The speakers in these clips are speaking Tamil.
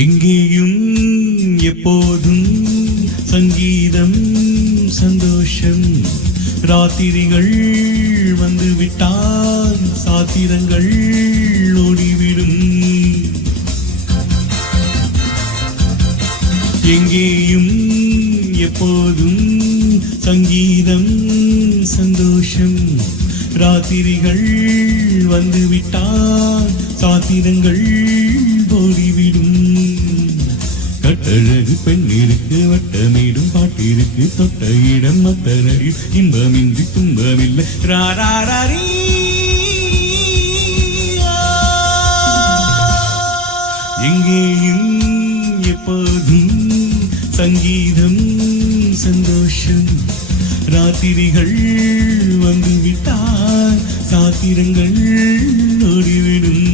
எங்கேயும் எப்போதும் சங்கீதம் சந்தோஷம். ராத்திரிகள் வந்துவிட்டால் சாத்திரங்கள் ஓடிவிடும். எங்கேயும் எப்போதும் சங்கீதம் சந்தோஷம். ராத்திரிகள் வந்துவிட்டால் சாத்திரங்கள் ஓடிவிடும். கட்டழகு பெண்ணிருக்கு வட்டமீடும் பாட்டிருக்கு தொட்ட இடம் அத்தனை இன்பமின்றி துன்பமில்லை. ராராரி எங்கேயும் எப்போதும் சங்கீதம் சந்தோஷம். ராத்திரிகள் வந்துவிட்டால் சாத்திரங்கள் ஓடிவிடும்.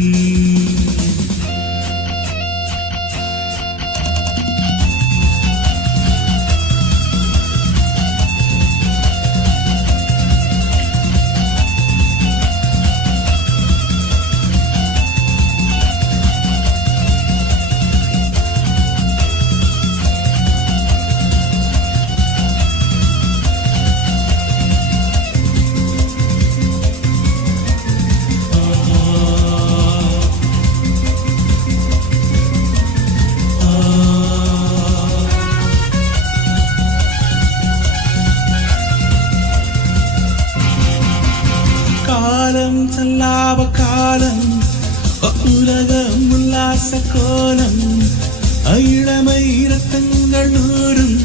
காலம் சல்லாப காலம் உலகம் உல்லாச கோலம். இளமை ரத்தங்கள் நூறும்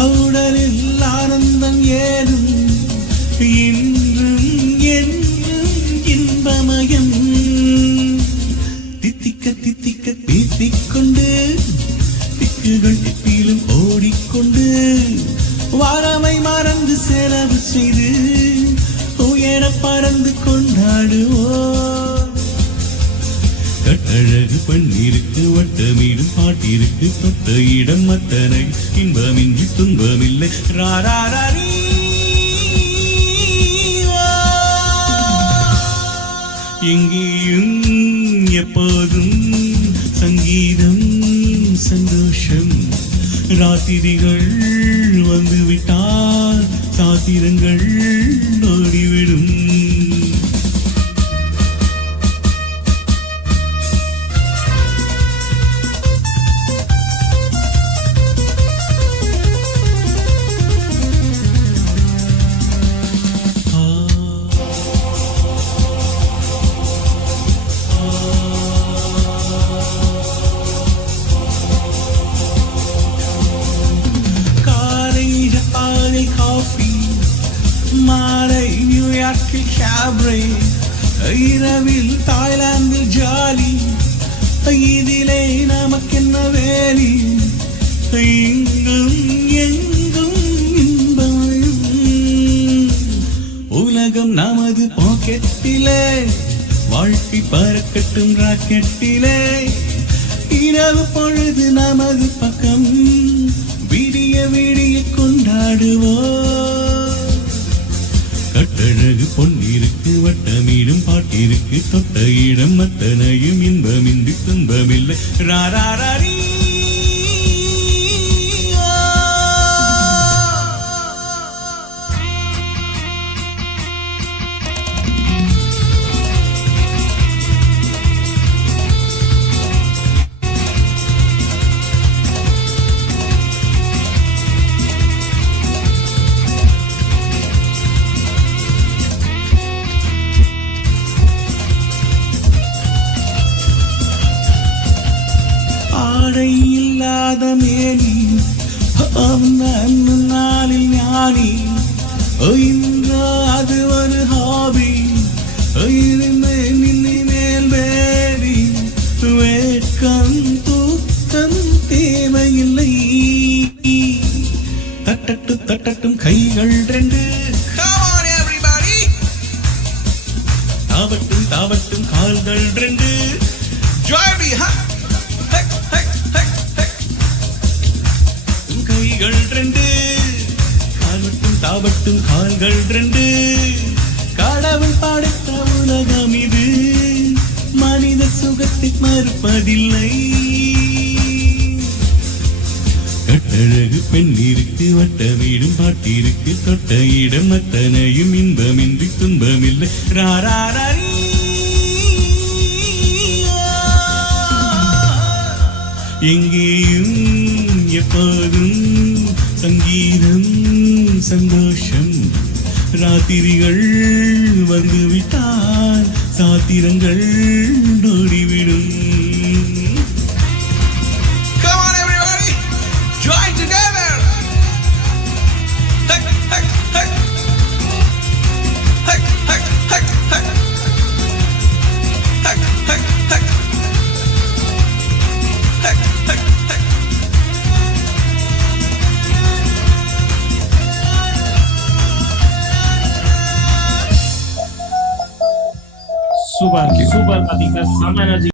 உடலில் ஆனந்தம் ஏறும். இன்றும் என்றும் இன்பமயம். தித்திக்க தித்திக்க தீத்திக்கொண்டு திக்குகள் திப்பிலும் ஓடிக்கொண்டு வாரமை மறந்து செலவு செய்து உயர பறந்து கொண்டாடுவோம். கட்டழகு பெண்ணிருக்கு வட்டமீடும் பாட்டிருக்கு தொட்ட இடம் அத்தனை இன்பமின்றி துன்பமில்லை. ராராரி எங்கேயும் எப்போதும் சங்கீதம் சந்தோஷம். ராத்திரிகள் வந்துவிட்டால் சாத்திரங்கள் ஓடிவிடும். மாலை நியூயார்க்கில் கேப்ரே, இரவில் தாய்லாந்தில் ஜாலி. இதிலே நமக்கென்ன வேலி? இங்கும் எங்கும் இன்பமயம். உலகம் நமது பாக்கெட்டிலே, வாழ்க்கை பறக்கட்டும் ராக்கெட்டிலே. இரவு பொழுது நமது பக்கம், விடிய விடிய கொண்டாடுவோம். கட்டழகு பொன்னிருக்கு வட்டமீடும் பாட்டிருக்கு தொட்ட இடம் அத்தனையும் இன்பமின்றி துன்பமில்லை. ராராரி இல்லாத மேனி நாளில் ஞானி. இன்று அது ஒரு ஹாபி. மேல் வேடி வேட்கம் தூக்கம் தேவையில்லை. தட்டட்டும் தட்டட்டும் கைகள் ரெண்டு, தாவட்டும் தாவட்டும் கால்கள் ரெண்டு. கைகள் ரெண்டு, காலட்டும் தாவட்டும் கால்கள் ரெண்டு. கடவுள் படைத்த உலகம் இது, மனித சுகத்தை மறுப்பதில்லை. அழகு பெண் இருக்கு வட்ட வீடும் பாட்டிருக்கு தொட்ட இடம் அத்தனையும் இன்பமின்றி துன்பமில்லை ராராரி எங்கேயும் எப்போதும் சங்கீதம் சந்தோஷம் ராத்திரிகள் வந்துவிட்டால் சாத்திரங்கள் ஓடிவிடும். Come on everybody, join together. Hey, hey, hey. Hey, hey, hey, hey. Hey, hey, hey. Hey, hey, hey. Super, super, Adhika, sama energy.